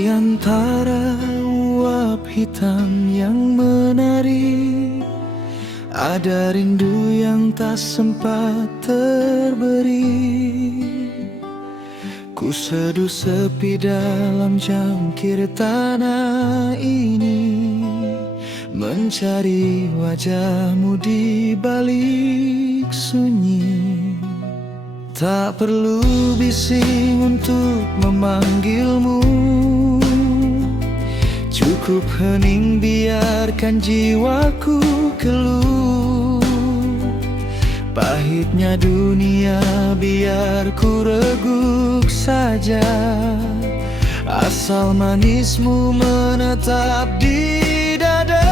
Di antara uap hitam yang menari, ada rindu yang tak sempat terberi. Ku seduh sepi dalam jangkir tanah ini, mencari wajahmu di balik sunyi. Tak perlu bising untuk memanggilmu, cukup hening biarkan jiwaku keluh. Pahitnya dunia biar ku reguk saja, asal manismu menetap di dada.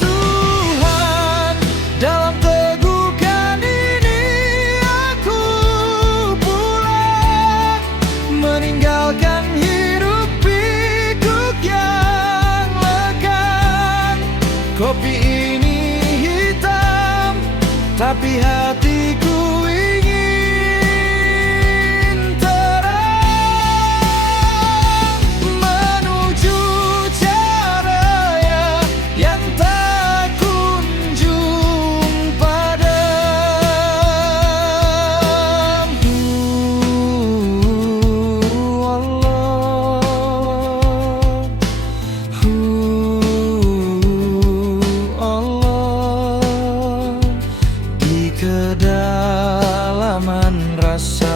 Tuhan, dalam tegukan ini aku pulang, meninggalkan hidup pikuk yang lekang. Kopi ini hitam, tapi hatiku ingin terang, menuju cahaya yang tak kunjung padam. Allah, di kedalaman rasa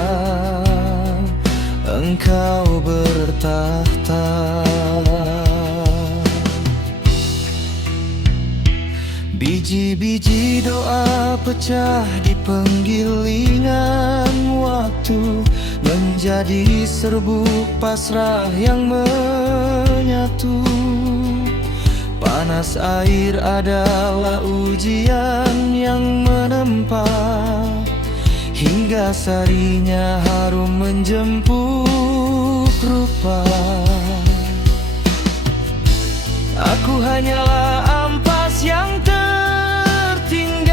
Engkau bertahta. Biji-biji doa pecah di penggilingan waktu, menjadi serbuk pasrah yang menyatu. Panas air adalah ujian yang menempa, hingga sarinya harum menjemput rupa. Aku hanyalah ampas yang tertinggal,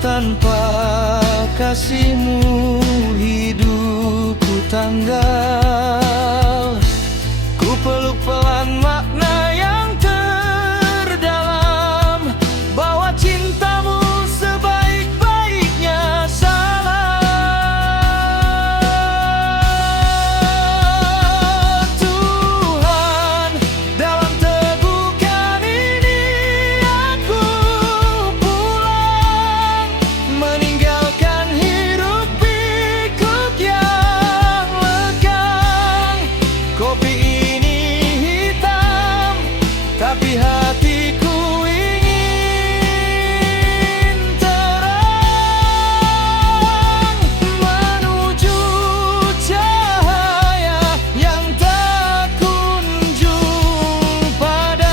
tanpa kasihmu hidupku tanggal. Ku peluk pelan makna yang terdalam, bahwa cintamu sebaik-baiknya salah. Tuhan, dalam tegukan ini aku pulang, meninggalkan hidup pikuk yang lekang. Kopi ini hitam, tapi hatiku ingin terang, menuju cahaya yang tak kunjung padam.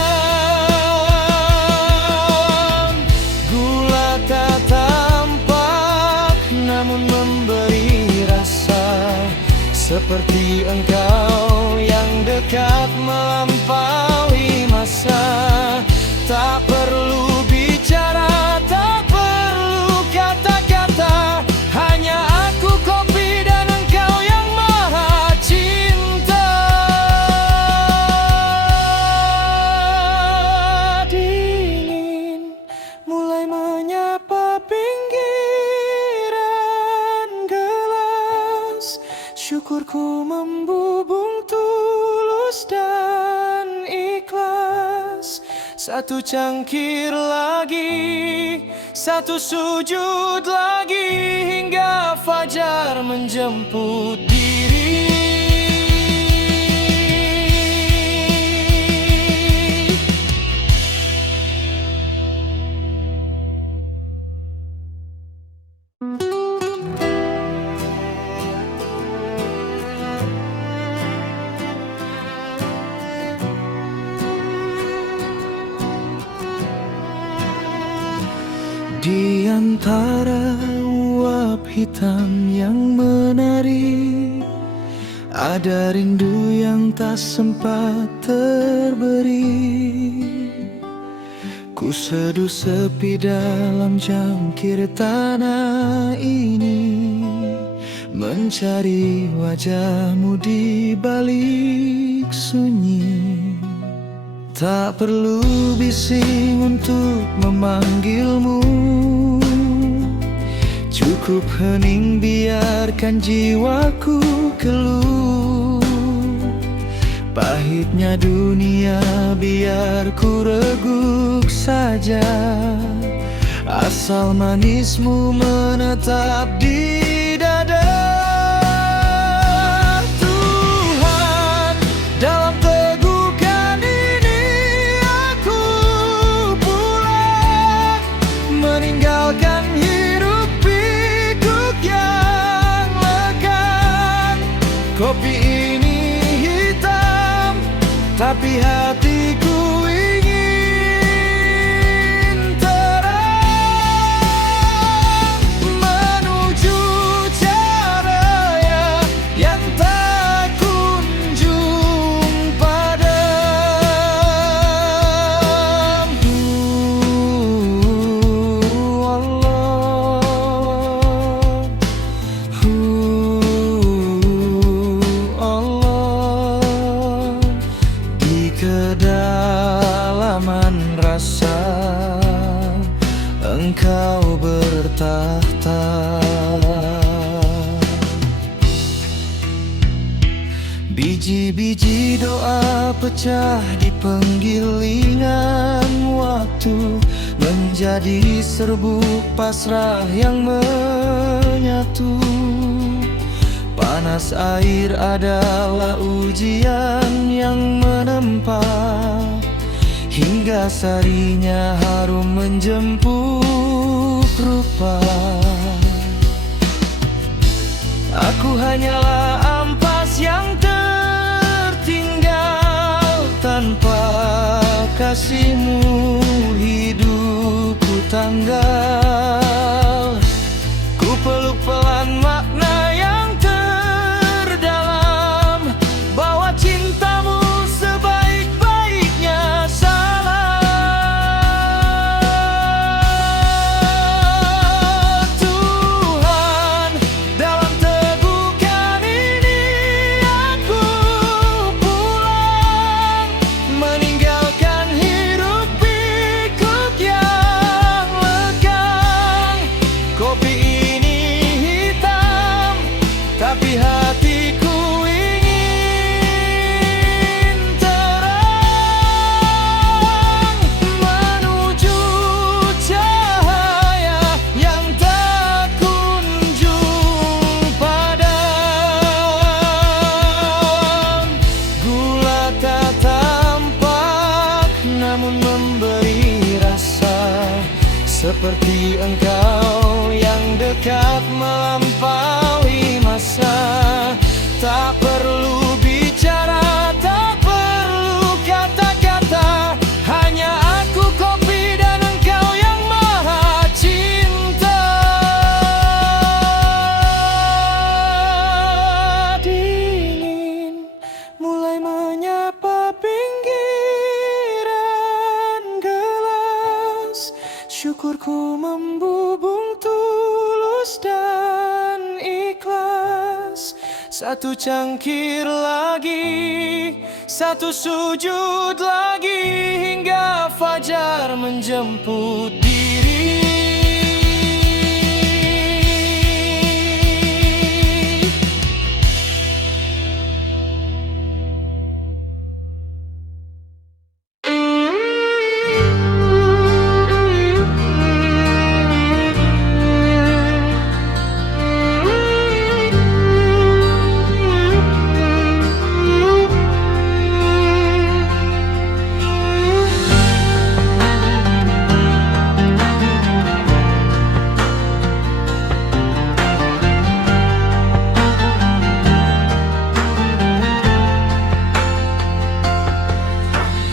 Gula tak tampak, namun memberi rasa, seperti engkau yang dekat melampaui masa. Tak perlu bicara, tak perlu kata-kata, hanya aku, kopi, dan engkau yang maha cinta. Dingin mulai menyapa pinggiran gelas, syukurku membubung tulus dan ikhlas. Satu cangkir lagi, satu sujud lagi, hingga fajar menjemput diri. Di antara uap hitam yang menari, ada rindu yang tak sempat terberi. Ku seduh sepi dalam jangkir tanah ini, mencari wajahmu di balik sunyi. Tak perlu bising untuk memanggilmu, cukup hening biarkan jiwaku keluh. Pahitnya dunia biar ku reguk saja, asal manismu menetap di dada. Tuhan, dalam tegukan ini aku pulang, meninggalkan hidup pikuk yang lekang. Kopi ini hitam, tapi hatiku ingin terang, menuju cahaya yang tak kunjung padam. Allah, di kedalaman rasa Engkau bertahta. Biji-biji doa pecah di penggilingan waktu, menjadi serbuk pasrah yang menyatu. Panas air adalah ujian yang menempa, hingga sarinya harum menjemput rupa. Aku hanyalah ampas yang tertinggal, tanpa kasihmu hidupku tanggal. Ku peluk pelan makna yang terdalam, bawa cintamu sebaik-baiknya salam. Tuhan, dalam tegukan ini aku pulang, meninggalkan hidup pikuk yang lekang. Kopi ini hitam, tapi hatiku ingin terang, menuju cahaya yang tak kunjung padam. Gula tak tampak, namun memberi rasa, seperti engkau yang dekat melampaui masa. Tak perlu bicara, tak perlu kata-kata, hanya aku, kopi, dan engkau yang maha cinta. Dingin mulai menyapa pinggiran gelas, syukurku membubung tulus dan ikhlas. Satu cangkir lagi, satu sujud lagi, hingga fajar menjemput diri.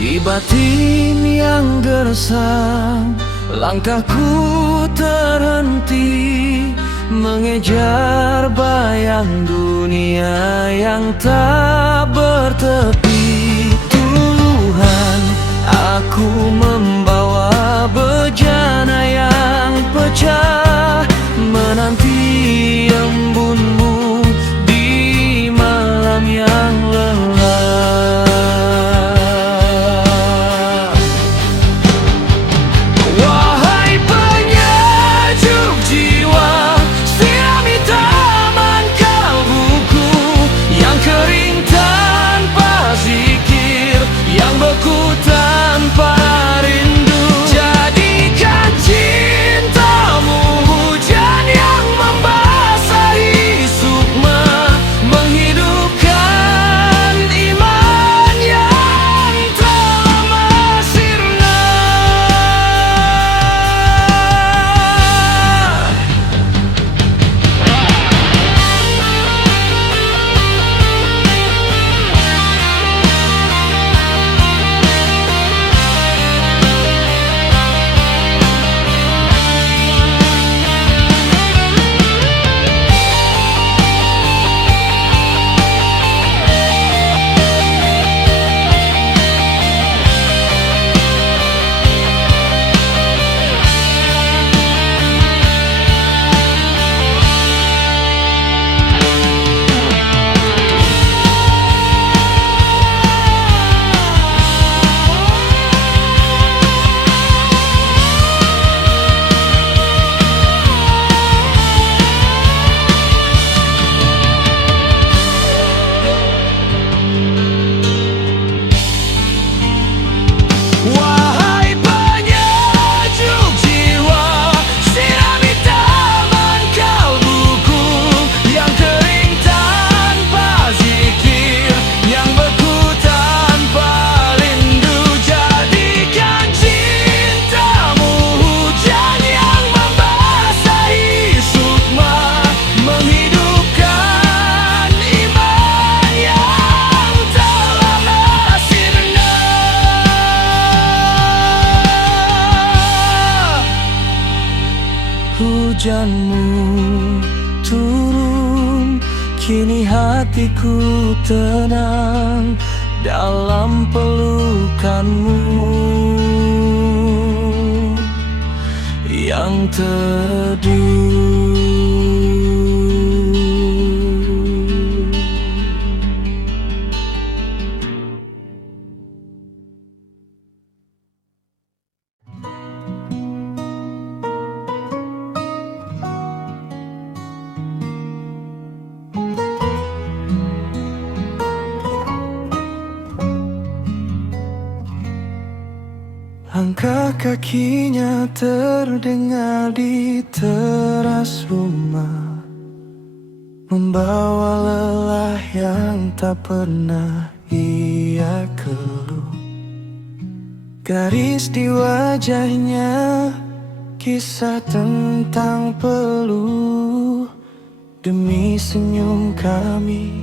Di batin yang gersang, langkahku terhenti, mengejar bayang dunia yang tak bertepi. Tuhan, aku membawa bejana yang pecah, menanti embunmu hujanmu turun, kini hatiku tenang dalam pelukanmu yang teduh. Langkah kakinya terdengar di teras rumah, membawa lelah yang tak pernah ia keluh. Garis di wajahnya, kisah tentang peluh. Demi senyum kami,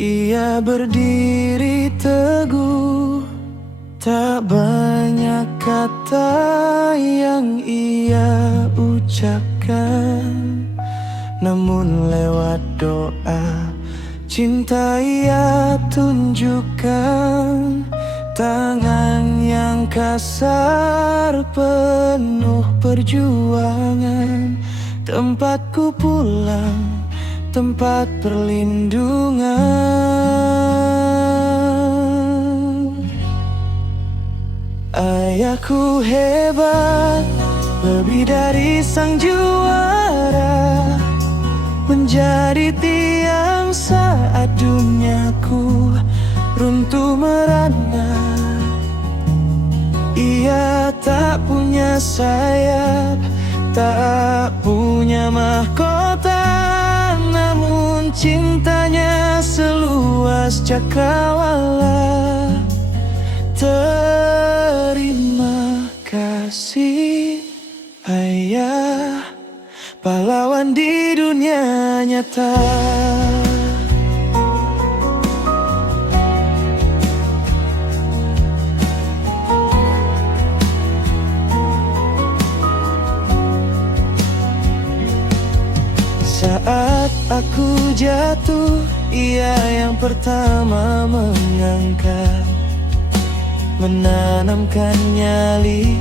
ia berdiri teguh. Tak banyak kata yang ia ucapkan, namun lewat doa cinta ia tunjukkan. Tangan yang kasar penuh perjuangan, tempatku pulang, tempat perlindungan. Ayahku hebat, lebih dari sang juara, menjadi tiang saat duniaku runtuh merana. Ia tak punya sayap, tak punya mahkota, namun cintanya seluas cakrawala. Terima kasih Ayah, pahlawan di dunia nyata. Saat aku jatuh, ia yang pertama mengangkat, menanamkan nyali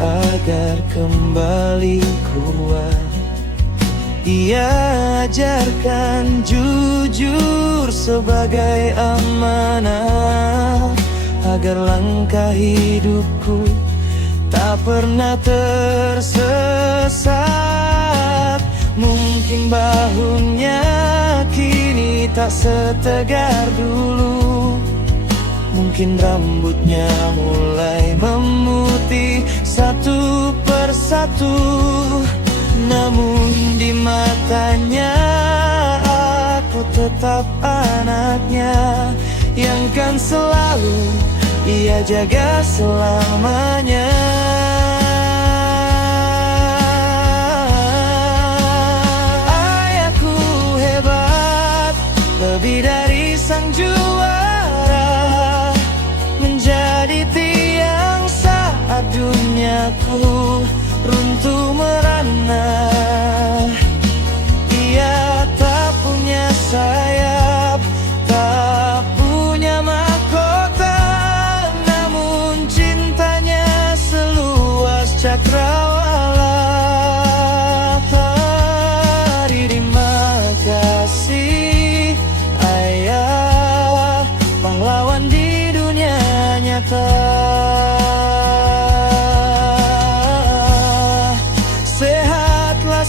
agar kembali kuat. Ia ajarkan jujur sebagai amanah, agar langkah hidupku tak pernah tersesat. Mungkin bahunya kini tak setegar dulu, mungkin rambutnya mulai memutih satu persatu, namun di matanya aku tetap anaknya yang kan selalu ia jaga selamanya. Ayahku hebat, lebih dari sang juara, menjadi tiang saat duniaku runtuh merana. Ia tak punya sayap, tak punya mahkota, namun cintanya seluas cakrawala. Terima kasih Ayah, pahlawan di dunia nyata. Sehatlah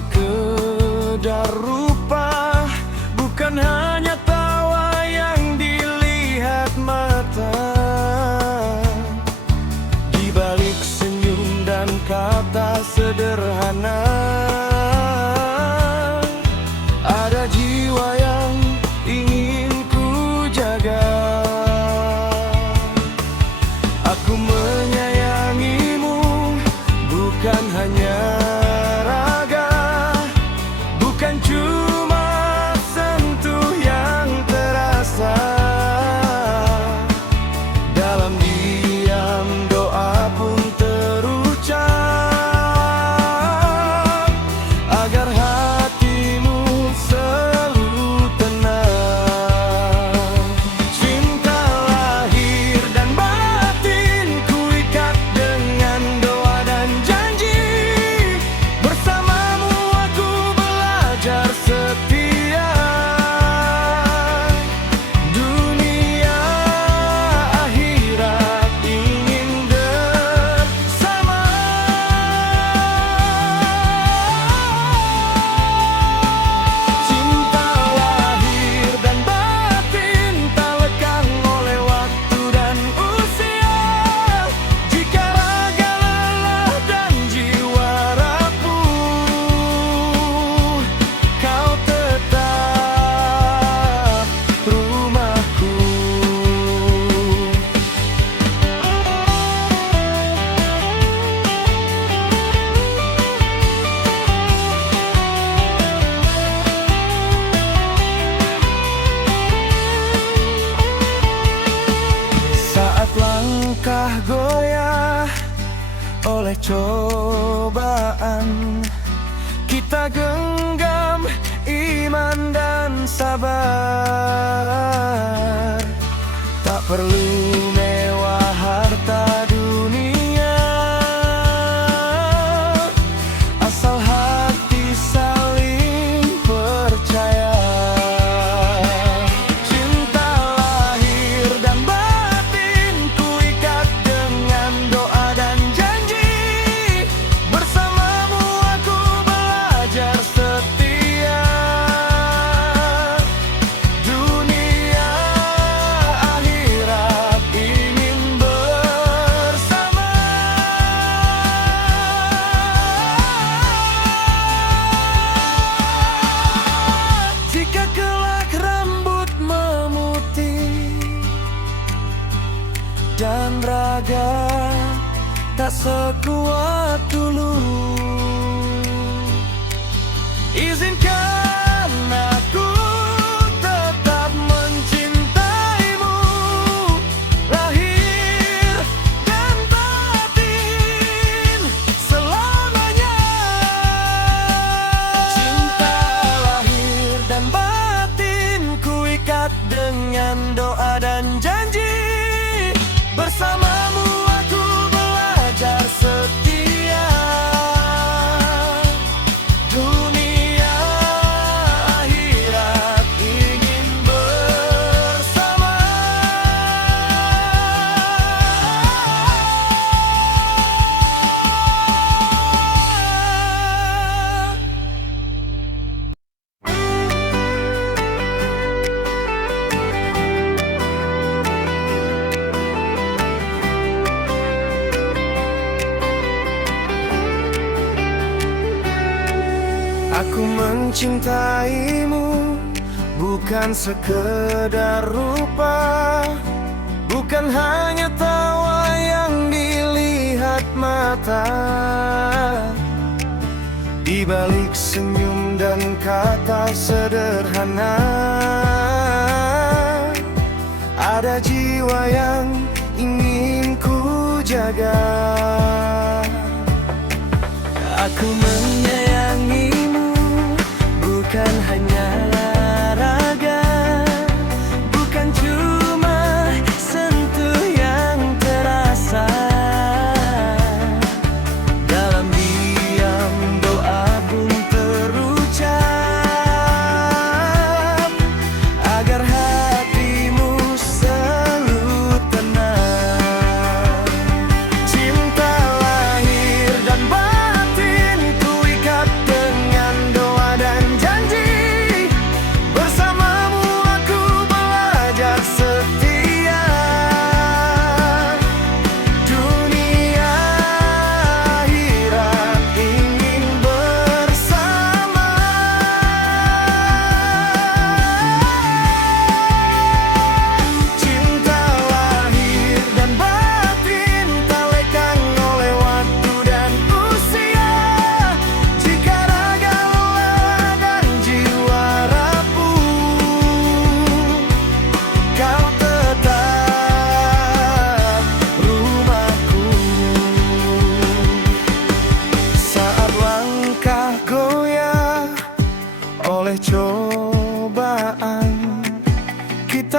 sekedar rupa, bukan hanya tawa yang dilihat mata. Di balik senyum dan kata sederhana, ada jiwa yang ingin ku jaga. Aku menyayangimu, bukan hanya raga, bukan cuma sentuh yang terasa. Dalam diam doa pun terucap, agar hatimu selalu tenang. Cinta lahir dan batin ku ikat dengan doa dan janji. Bersamamu aku belajar setia. Dunia akhirat ingin bersama. Cinta lahir dan batin tak lekang oleh waktu dan usia. Jika raga lelah dan jiwa rapuh, kau tetap rumahku. Saat langkah goyah oleh cobaan, kita genggam iman dan sabar. Tak perlu mewah harta dunia, asal hati saling percaya. Cinta lahir dan batin ku ikat dengan doa dan janji. Bersamamu aku belajar setia. Dunia akhirat ingin bersama. Jika kelak rambut memutih dan raga tak sekuat dulu, izinkan aku tetap mencintaimu, lahir dan batin selamanya. Cinta lahir dan batin ku ikat dengan doa dan janji. Bersamamu aku belajar setia. Dunia akhirat ingin bersama. Aku mencintaimu, bukan sekedar rupa, bukan hanya tawa yang dilihat mata. Di balik senyum dan kata sederhana, ada jiwa yang ingin ku jaga. Aku menyayangimu, bukan hanya raga, bukan cuma sentuh yang terasa. Dalam diam doa pun terucap, agar hatimu selalu tenang. Cinta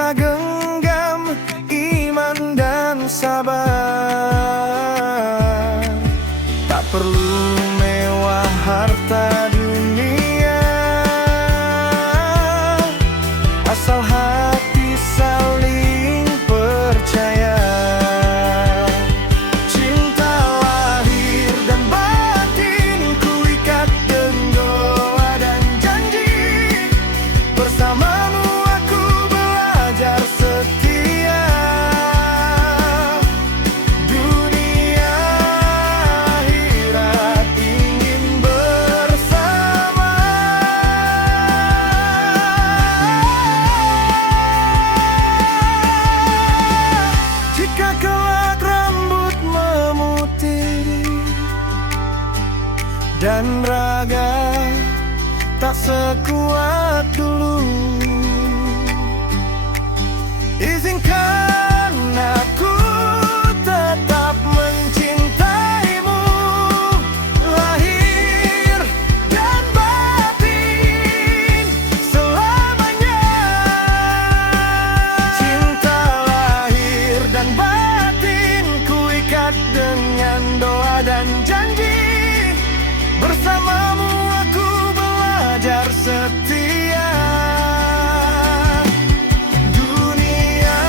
tak genggam iman dan sabar. Tak perlu mewah harta dunia, asal hati saling percaya. Cinta lahir dan batin ku ikat dengan doa dan janji. Bersamamu aku belajar setia. Dunia akhirat ingin bersama. Jika kelak rambut memutih dan raga tak sekuat dulu, izinkan aku tetap mencintaimu, lahir dan batin selamanya. Cinta lahir dan batin ku ikat dengan doa dan janji. Bersamamu aku belajar setia. Dunia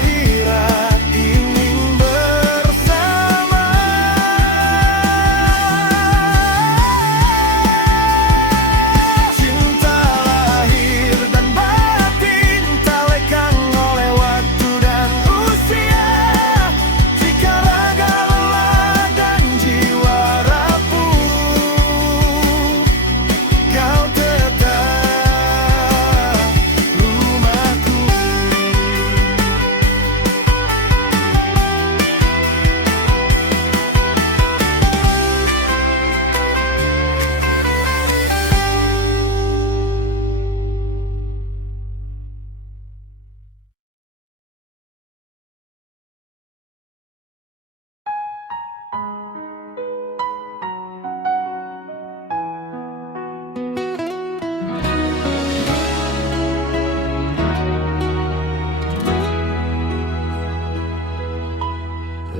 akhirat ingin bersama. Cinta lahir dan batin tak lekang oleh waktu dan usia. Jika raga lelah dan jiwa rapuh, kau tetap rumahku.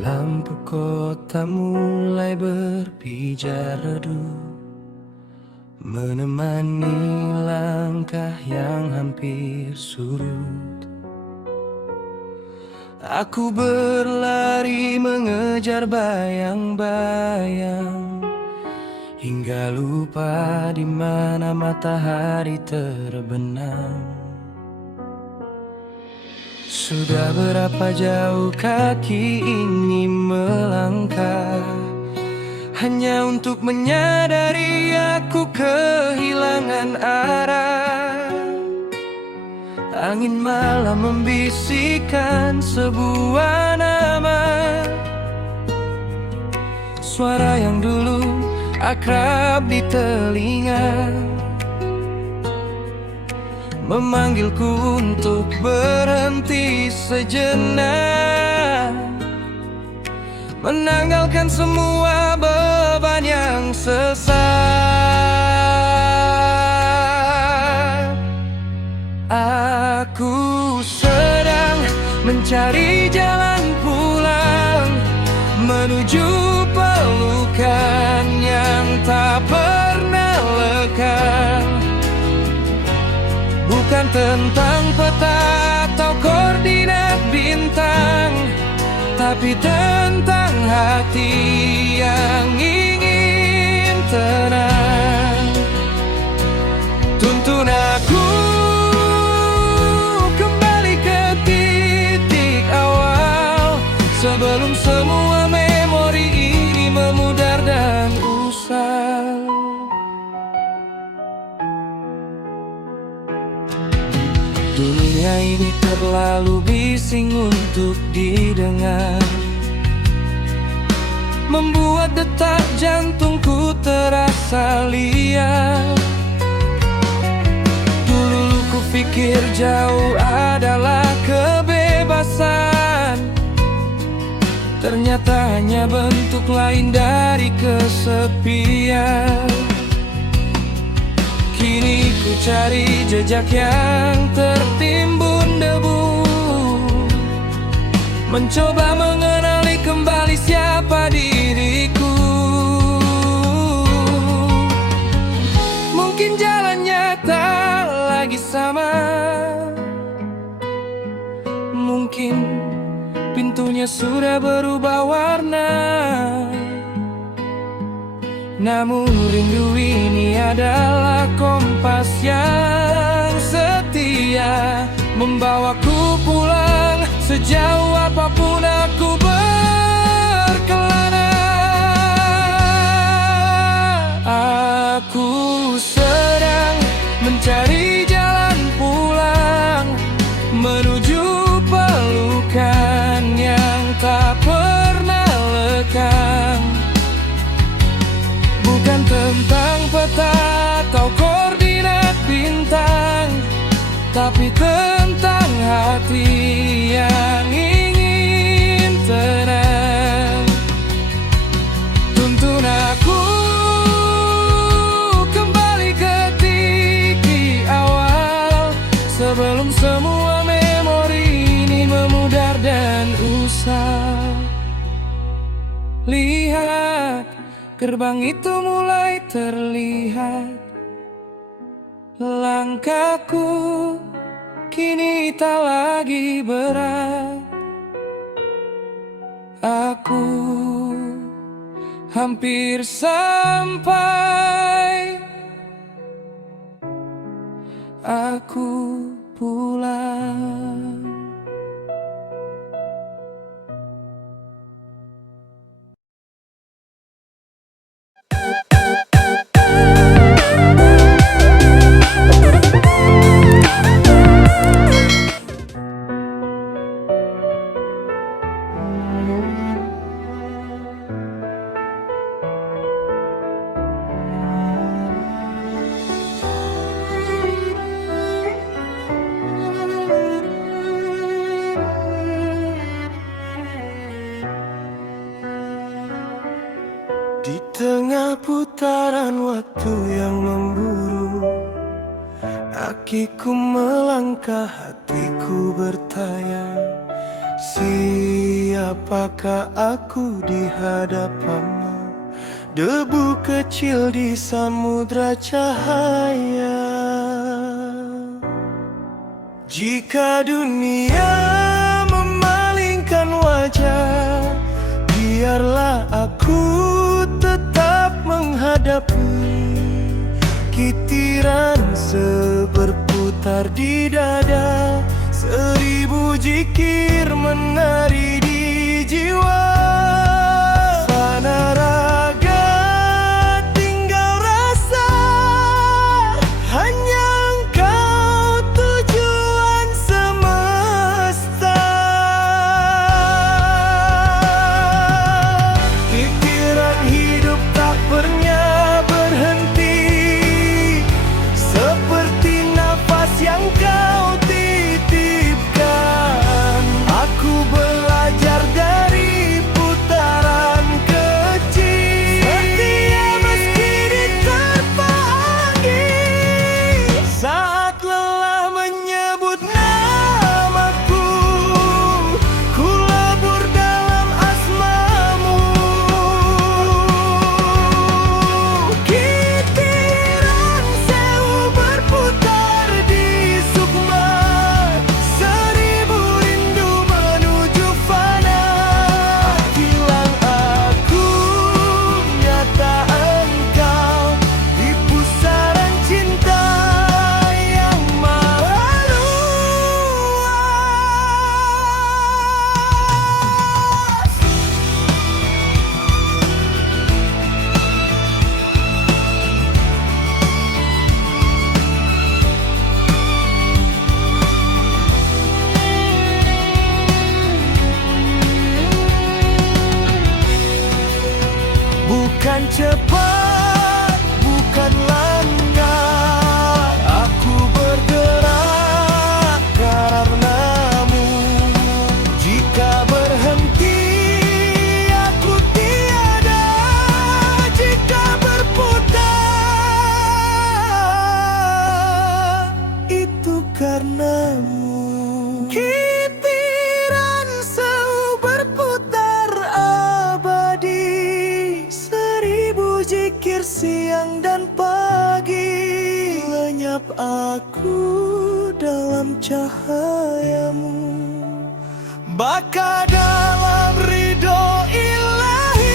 Lampu kota mulai berpijar redup, menemani langkah yang hampir surut. Aku berlari mengejar bayang-bayang, hingga lupa di mana matahari terbenam. Sudah berapa jauh kaki ini melangkah, hanya untuk menyadari aku kehilangan arah. Angin malam membisikkan sebuah nama, suara yang dulu akrab di telinga, memanggilku untuk berhenti sejenak, menanggalkan semua beban yang sesat. Aku sedang mencari jalan pulang menuju pelukan yang tak pernah lekang. Bukan tentang peta atau koordinat bintang, tapi tentang hati yang ingin tenang. Tuntun aku kembali ke titik awal, sebelum semua memori ini memudar dan usang. Dunia ini terlalu bising untuk didengar, membuat detak jantungku terasa liar. Dulu ku pikir jauh adalah kebebasan, ternyata hanya bentuk lain dari kesepian. Kini ku cari jejak yang tertimbun mencoba mengenali kembali siapa diriku. Mungkin jalannya tak lagi sama, mungkin pintunya sudah berubah warna. Namun rindu ini adalah kompas yang setia, membawaku pulang sejauh apapun aku berkelana. Aku sedang mencari jalan pulang menuju pelukan yang tak pernah lekang. Bukan tentang peta atau koordinat bintang, tapi tentang hati yang ingin tenang. Tuntun aku kembali ke titik awal, sebelum semua memori ini memudar dan usang. Lihat, gerbang itu mulai terlihat. Langkahku kini tak lagi berat. Aku hampir sampai. Aku pulang. Di tengah putaran waktu yang memburu, kakiku melangkah, hatiku bertanya, siapakah aku di hadapanmu? Debu kecil di samudra cahaya. Jika dunia memalingkan wajah, biarlah aku tetap menghadapi. Kitiran seberputar di dada, 1000 zikir menari di jiwa. Fana raga tinggal rasa, hanya engkau tujuan semesta. Pikiran hidup tak pernah berhenti, seperti nafas yang kau titipkan. Aku belajar dari putaran kecil, setia meski diterpa angin. Saat lelah menyebut namaku, ku lebur dalam asmamu. Kitiran sewu berputar di sukma, 1000 rindu menuju fana. Hilang aku, nyata engkau di pusaran cinta yang maha luas. Bukan cepat, bukan lambat, aku bergerak karenamu. Jika berhenti, aku tiada. Jika berputar, itu karenamu. Kitiran sewu cahayamu, baka dalam ridho ilahi.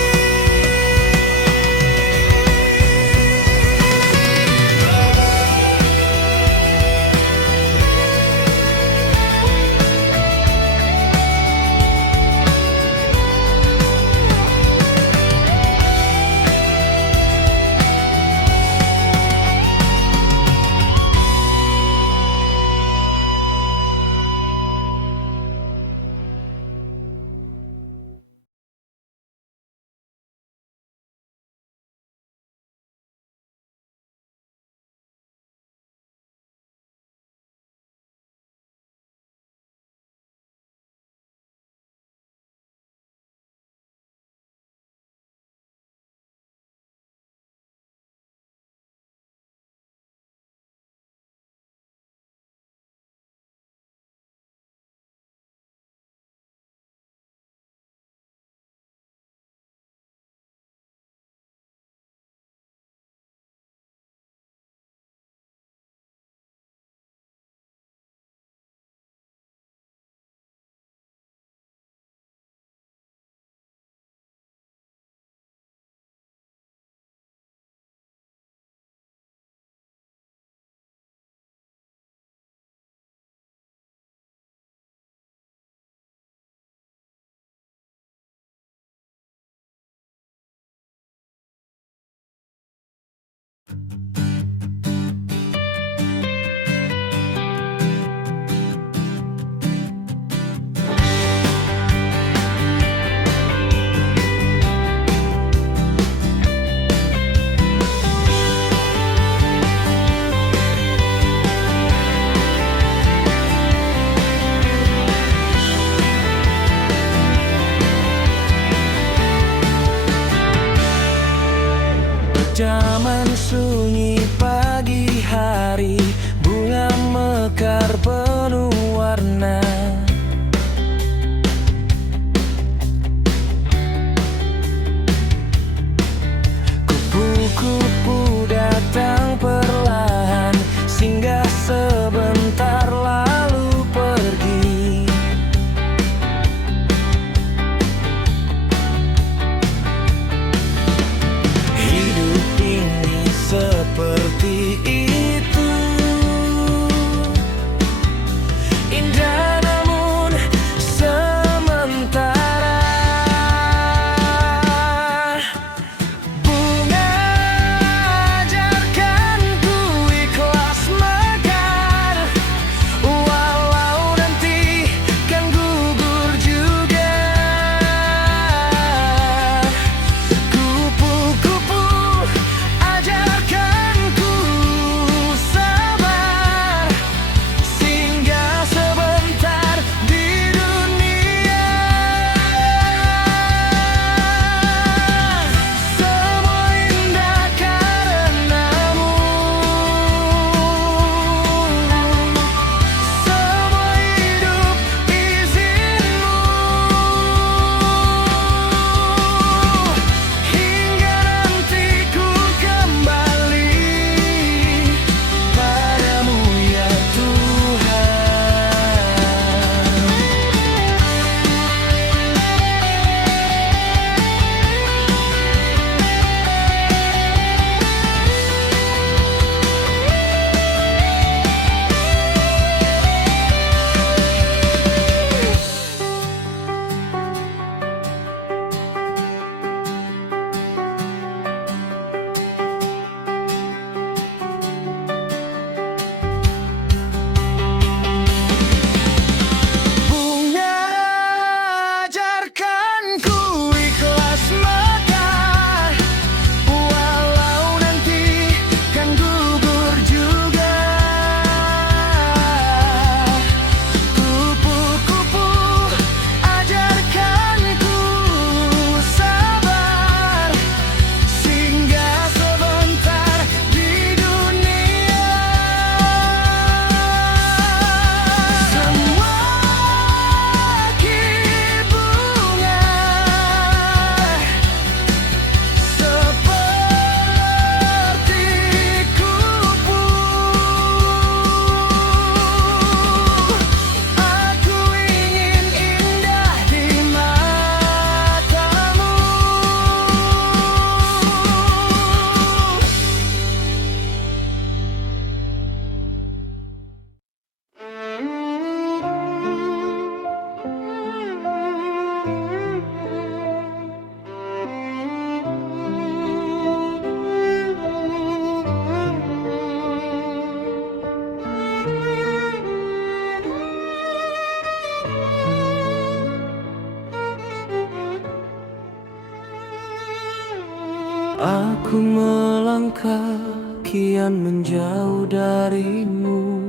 Aku melangkah kian menjauh darimu,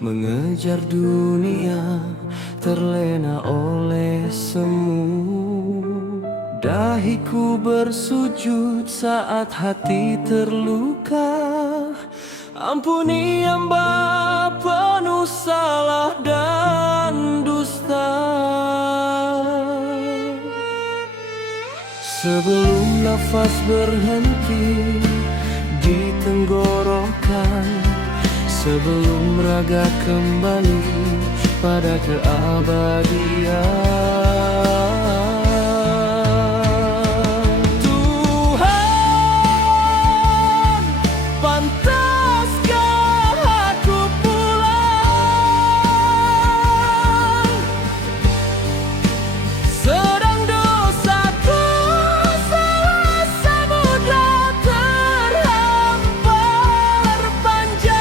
mengejar dunia terlena oleh semu. Dahiku bersujud saat hati terluka. Ampuni hamba penuh salah dan dusta. Sebelum nafas berhenti di tenggorokan, sebelum raga kembali pada keabadian. Tuhan, pantaskah aku pulang? Sedang dosaku seluas samudra terhampar panjang.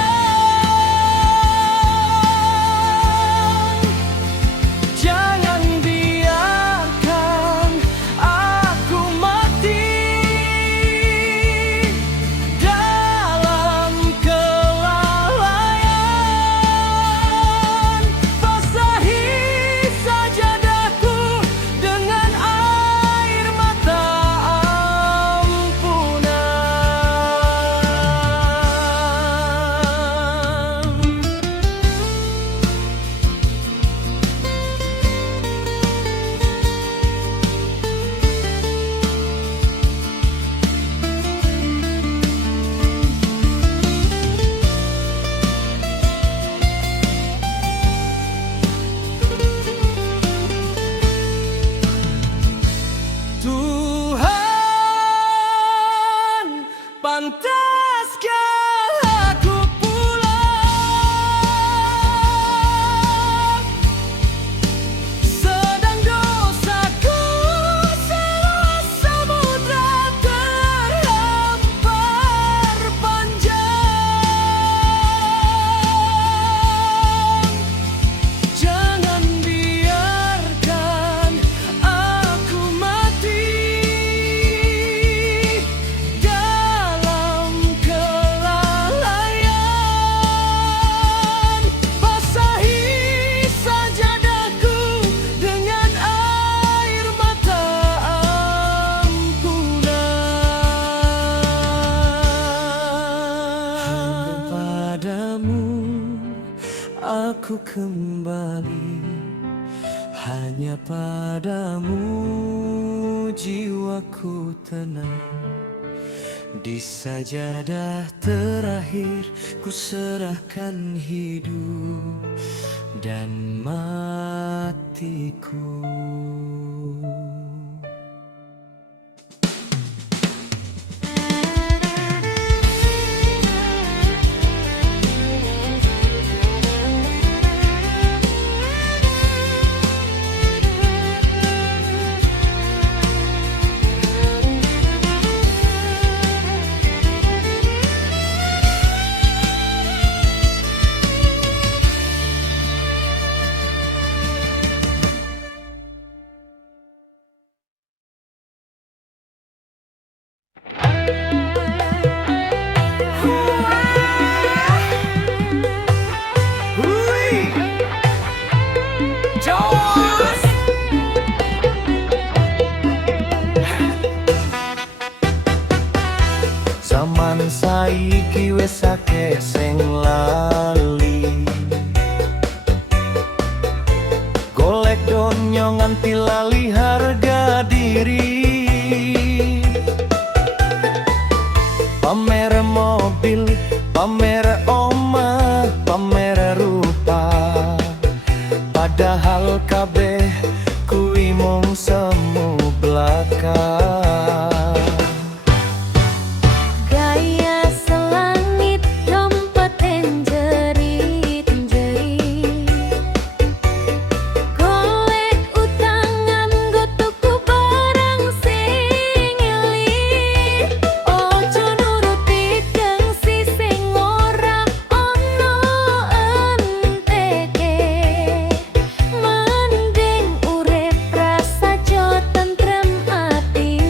Jangan biarkan aku mati dalam kelalaian. Basahi sajadahku dengan air mata ampunan. Tuhan, pantaskah aku pulang? Sedang dosaku seluas samudra terhampar panjang. Jangan biarkan aku mati dalam kelalaian. Basahi sajadahku dengan air mata ampunan. Padamu aku kembali, hanya padamu jiwaku tenang. Di sajadah terakhir ku serahkan hidup dan matiku. Zaman saiki wis akeh sing lali, golek donya nganti lali harga diri. Pamer mobil, pamer omah, pamer rupa, padahal kabeh kuwi mung semu belaka. Gaya selangit dompet enjerit-enjerit, golek utangan nggo tuku barang sing elit. Ojo nuruti gengsi sing ora ono enteke, mending urip prasaja tentrem ati.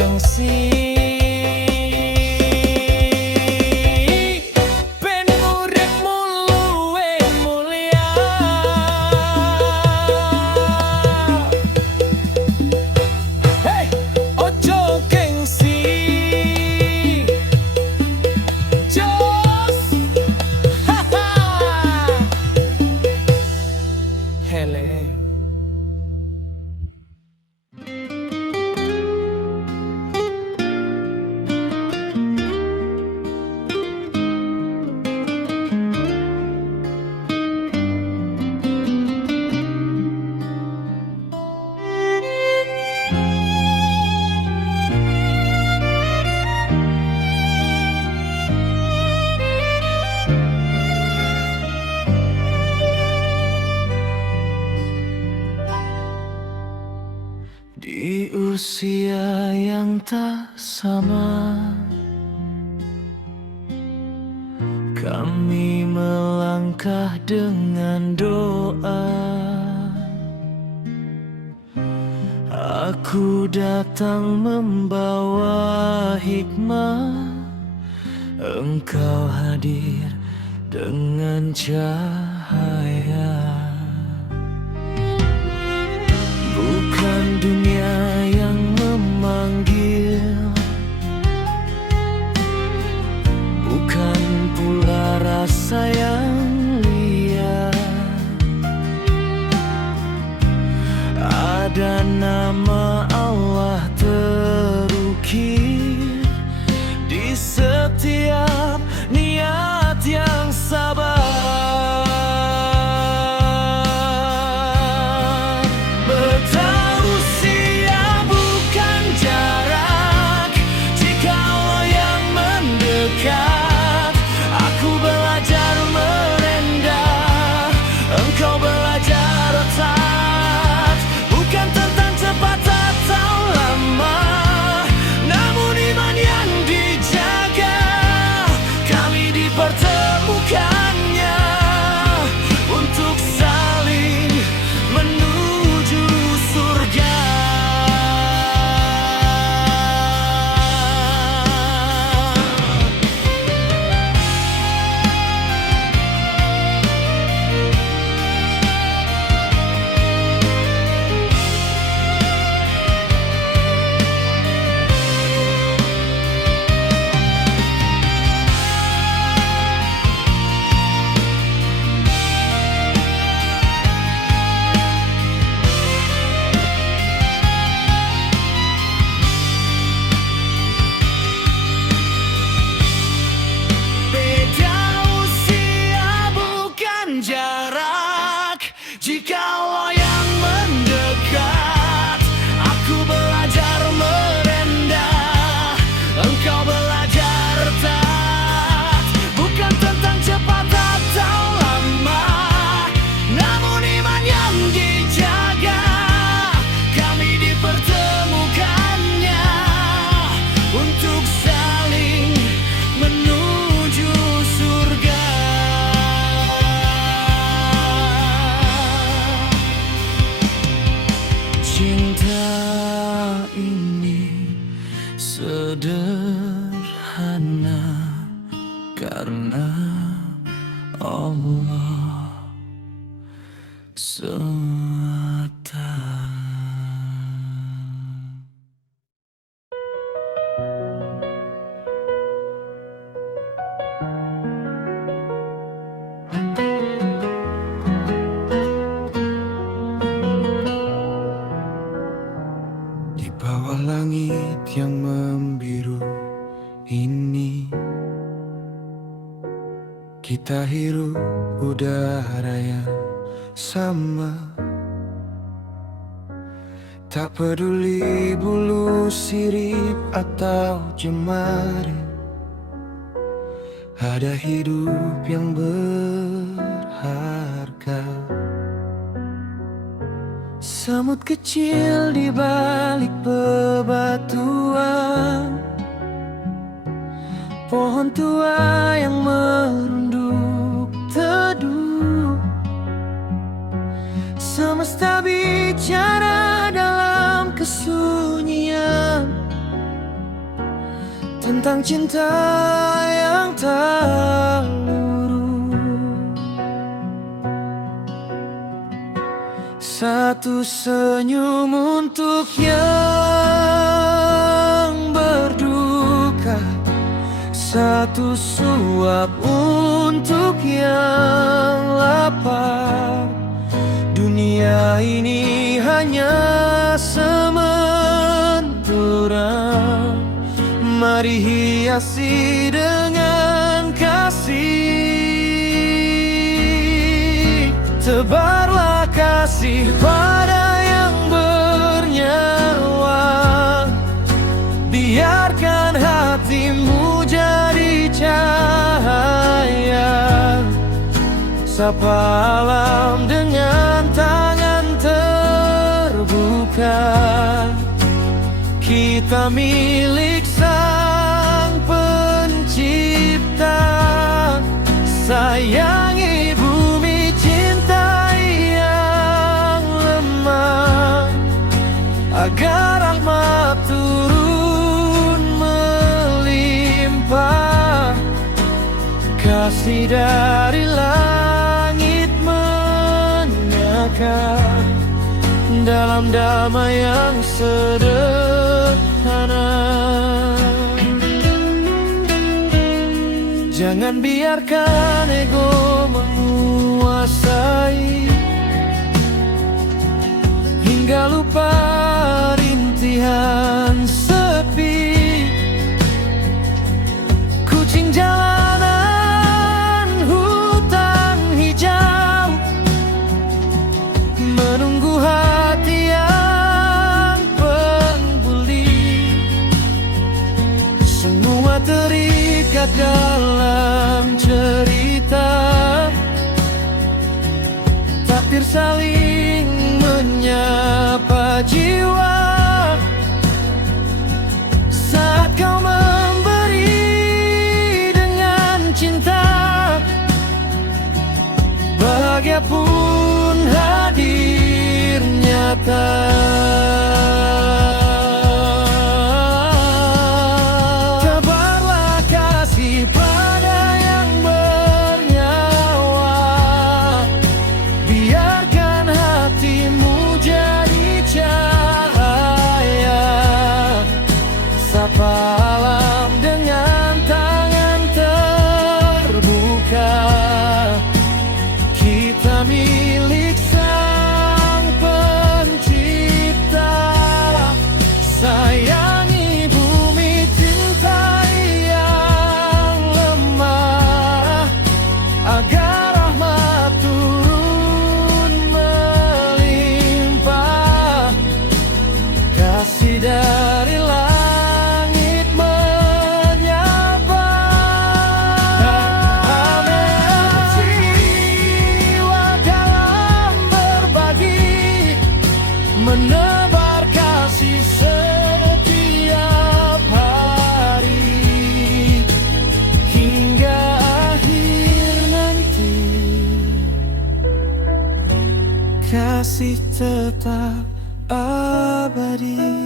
gengsi. Ben uripmu luwih mulia. Hey, ojo gengsi. Jos, haha. Hele. Di usia yang tak sama, kami melangkah dengan doa. Aku datang membawa hikmah, engkau hadir dengan cahaya. Bukan dunia yang memanggil, bukan pula rasa yang liar. Ada nama Allah terukir di setiap niat yang sabar. Jikalau yang mendekat, aku belajar merendah, engkau belajar taat. Bukan tentang cepat atau lama, namun iman yang dijaga. Kami dipertemukannya untuk saling menuju surga. Cinta ini sederhana karena Allah semata. Di bawah langit yang membiru ini, kita hirup udara yang sama. Tak peduli bulu sirip atau jemari, ada hidup yang berharga. Semut kecil di balik bebatuan, pohon tua yang merunduk teduh. Semesta bicara dalam kesunyian, tentang cinta yang tak lurus. Satu senyum untuk yang berduka, satu suap untuk yang lapar. Dunia ini hanya sementara, mari hiasi dengan kasih. Tebarlah kasih pada yang bernyawa, biarkan hatimu jadi cahaya. Sapa alam dengan tangan terbuka, kita milik Sang Pencipta. Sayangi bumi, cintai yang lemah, agar rahmat turun melimpah. Kasih dari langit menyakar dalam damai yang sederhana. Jangan biarkan ego menguasai hingga lupa rintihan sepi. Kucing jalanan, hutan hijau, menunggu hati yang peduli. Semua terikat dalam cerita, takdir saling menyapa jiwa. Saat kau memberi dengan cinta, bahagia pun hadir nyata. Tebarlah kasih pada yang bernyawa, biarkan hatimu jadi cahaya. Sapa alam dengan tangan terbuka, kita milik Sang Pencipta. Sayangi bumi, cintai yang lemah, agar rahmat turun melimpah. Kasih dari langit menyapa. Amin. Jiwa dalam berbagi, menebar kasih setiap hari, hingga akhir nanti. Kasih tetap abadi.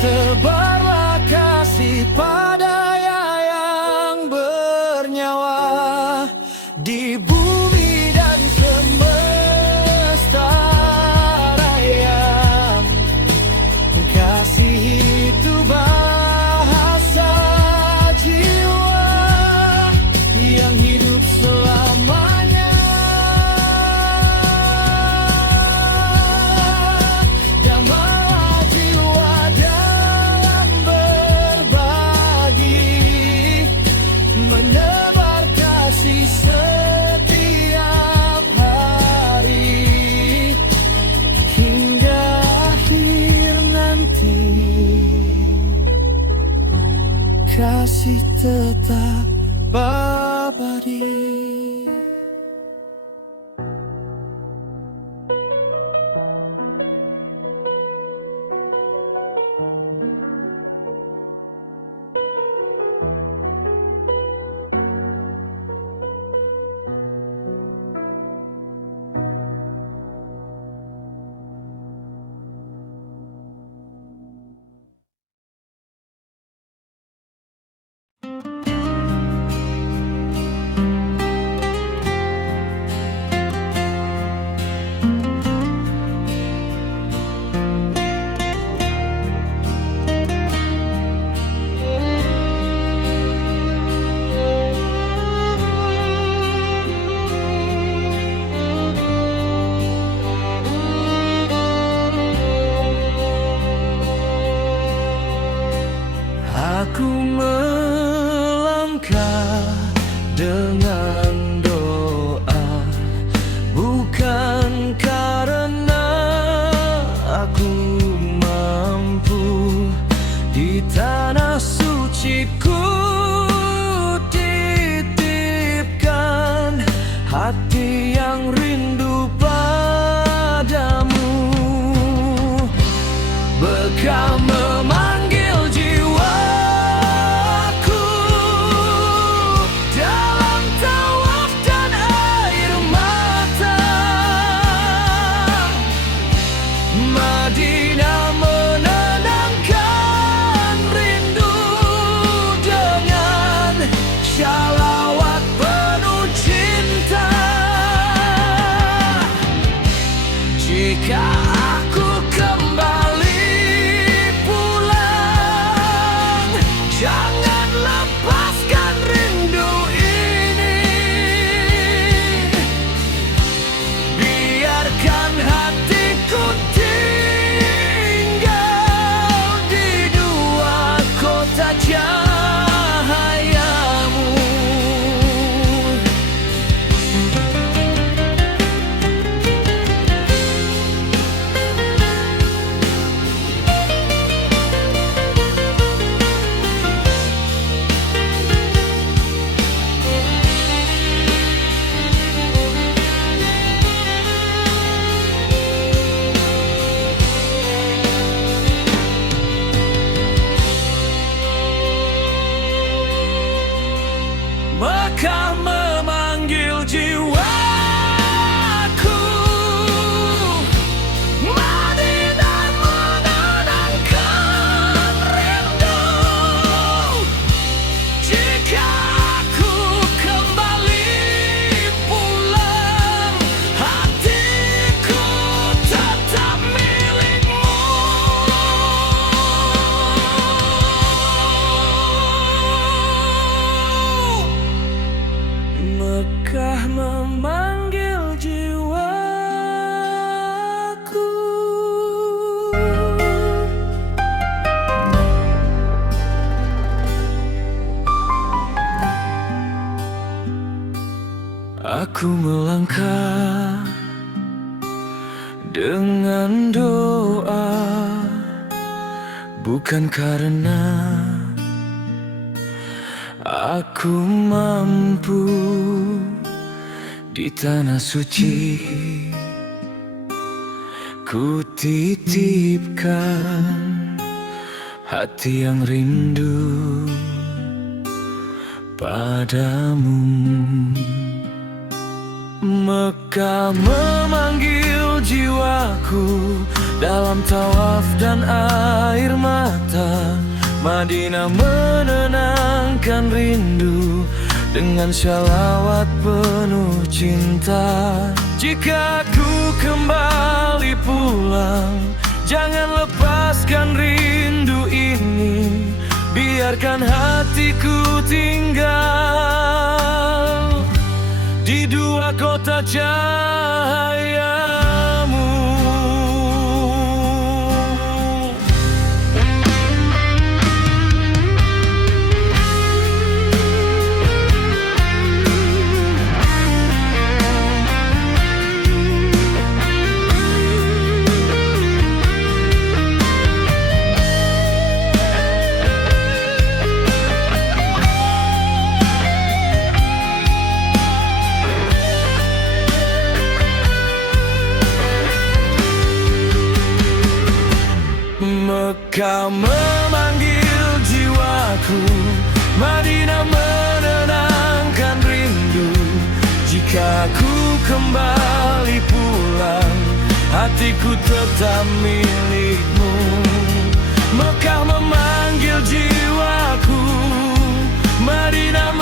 Tebarlah kasih pada yang Aku melangkah dengan doa, bukan karena aku mampu di tanah suci. Ku titipkan hati yang rindu padamu. Mekah memanggil jiwaku dalam tawaf dan air mata. Madinah menenangkan rindu dengan shalawat penuh cinta. Jika ku kembali pulang, jangan lepaskan rindu ini. Biarkan hatiku tinggal di dua kota cahayamu. Mekah memanggil jiwaku, Madinah menenangkan rindu. Jika ku kembali pulang, hatiku tetap milikmu. Mekah memanggil jiwaku, Madinah